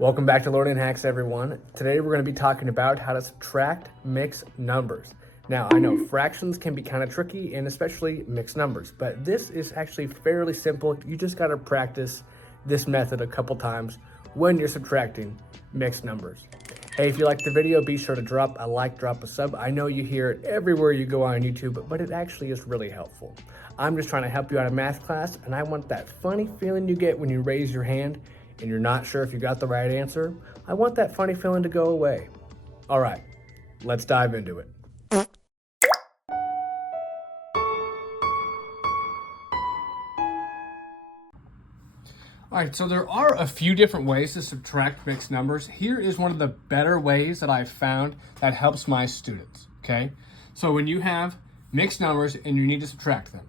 Welcome back to Learning Hacks, everyone. Today we're going to be talking about how to subtract mixed numbers. Now, I know fractions can be kind of tricky, and especially mixed numbers, but this is actually fairly simple. You just got to practice this method a couple times when you're subtracting mixed numbers. Hey, if you liked the video, be sure to drop a like, drop a sub. I know you hear it everywhere you go on YouTube, but it actually is really helpful. I'm just trying to help you out in math class, and I want that funny feeling you get when you raise your hand and you're not sure if you got the right answer. I want that funny feeling to go away. All right, let's dive into it. All right, so there are a few different ways to subtract mixed numbers. Here is one of the better ways that I've found that helps my students, okay? So when you have mixed numbers and you need to subtract them,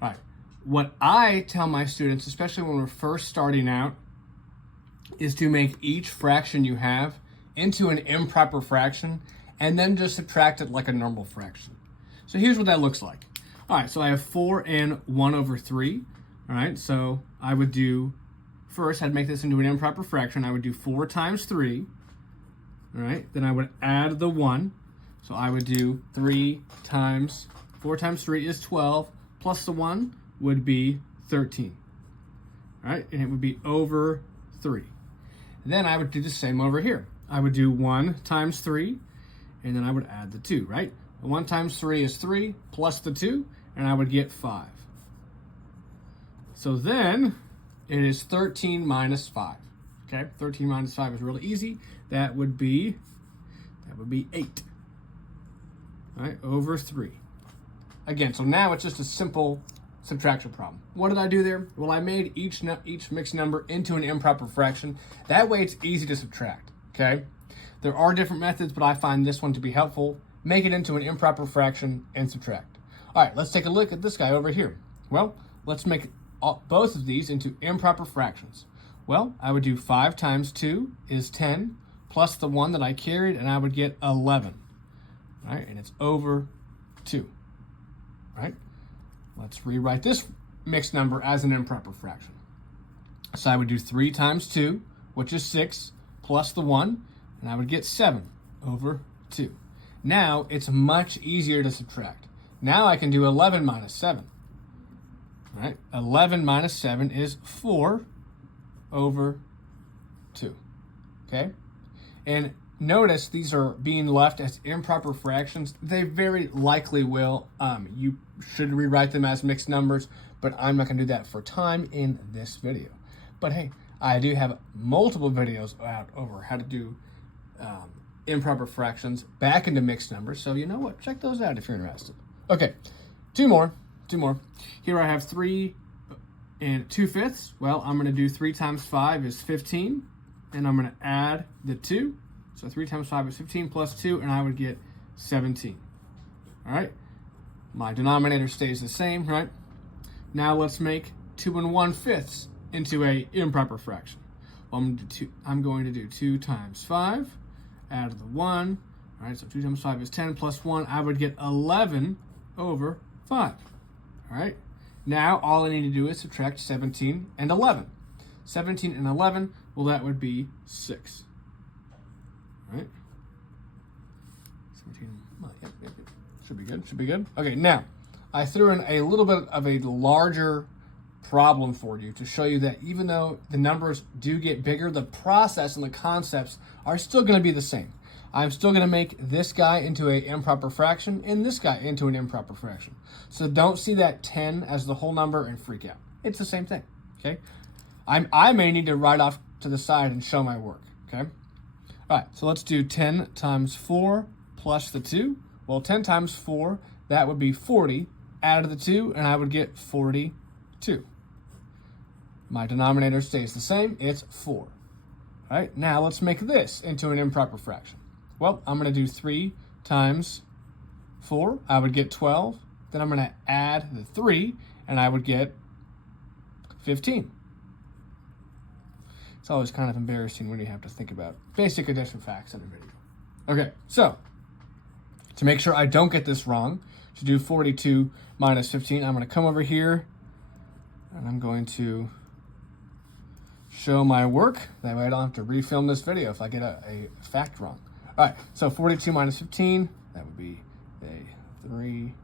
all right, what I tell my students, especially when we're first starting out, is to make each fraction you have into an improper fraction and then just subtract it like a normal fraction. So here's what that looks like. All right, so I have 4 and 1 over 3. All right, so I would do, first I'd make this into an improper fraction. I would do 4 times 3. All right, then I would add the 1. So I would do 4 times 3 is 12, plus the 1 would be 13. All right, and it would be over 3. Then I would do the same over here. I would do 1 times 3, and then I would add the 2, right? 1 times 3 is 3, plus the 2, and I would get 5. So then it is 13 minus 5, okay? 13 minus 5 is really easy. That would be 8, all right, over 3. Again, so now it's just a simple subtraction problem. What did I do there? Well, I made each mixed number into an improper fraction. That way it's easy to subtract, okay? There are different methods, but I find this one to be helpful. Make it into an improper fraction and subtract. All right, let's take a look at this guy over here. Well, let's make both of these into improper fractions. Well, I would do 5 times 2 is 10, plus the 1 that I carried, and I would get 11. All right, and it's over 2, right? Let's rewrite this mixed number as an improper fraction. So I would do 3 times 2, which is 6, plus the 1, and I would get 7 over 2. Now it's much easier to subtract. Now I can do 11 minus 7. All right, 11 minus 7 is 4 over 2, okay? And notice these are being left as improper fractions. They very likely will. You should rewrite them as mixed numbers, but I'm not going to do that for time in this video. But hey, I do have multiple videos out over how to do improper fractions back into mixed numbers. So you know what? Check those out if you're interested. Okay, two more. Here I have 3 and 2/5. Well, I'm going to do 3 times 5 is 15, and I'm going to add the 2. So 3 times 5 is 15 plus 2, and I would get 17. All right? My denominator stays the same, right? Now let's make 2 and 1/5 into a improper fraction. Well, I'm going to do 2 times 5, add the 1. All right, so 2 times 5 is 10 plus 1. I would get 11 over 5. All right? Now all I need to do is subtract 17 and 11. 17 and 11, well, that would be 6. Right? 17, yep. Should be good. Okay, now, I threw in a little bit of a larger problem for you to show you that even though the numbers do get bigger, the process and the concepts are still going to be the same. I'm still going to make this guy into an improper fraction and this guy into an improper fraction. So don't see that 10 as the whole number and freak out. It's the same thing, okay? I may need to write off to the side and show my work, okay? All right, so let's do 10 times 4 plus the 2. Well, 10 times 4, that would be 40. Add the 2, and I would get 42. My denominator stays the same. It's 4. All right, now let's make this into an improper fraction. Well, I'm going to do 3 times 4. I would get 12. Then I'm going to add the 3, and I would get 15. It's always kind of embarrassing when you have to think about basic addition facts in a video. Okay, so to make sure I don't get this wrong, to do 42 minus 15, I'm going to come over here and I'm going to show my work. That way I don't have to refilm this video if I get a fact wrong. All right, so 42 minus 15, that would be a 3.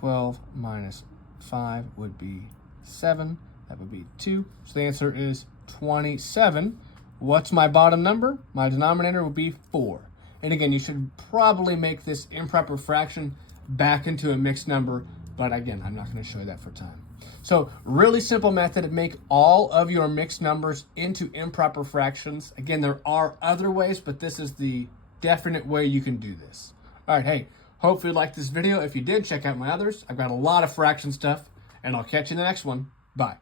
12 minus 5 would be 7. That would be 2. So the answer is 27. What's my bottom number? My denominator would be 4. And again, you should probably make this improper fraction back into a mixed number, but again, I'm not going to show you that for time. So really simple method to make all of your mixed numbers into improper fractions. Again, there are other ways, but this is the definite way you can do this. All right, hey, hopefully you liked this video. If you did, check out my others. I've got a lot of fraction stuff, and I'll catch you in the next one. Bye.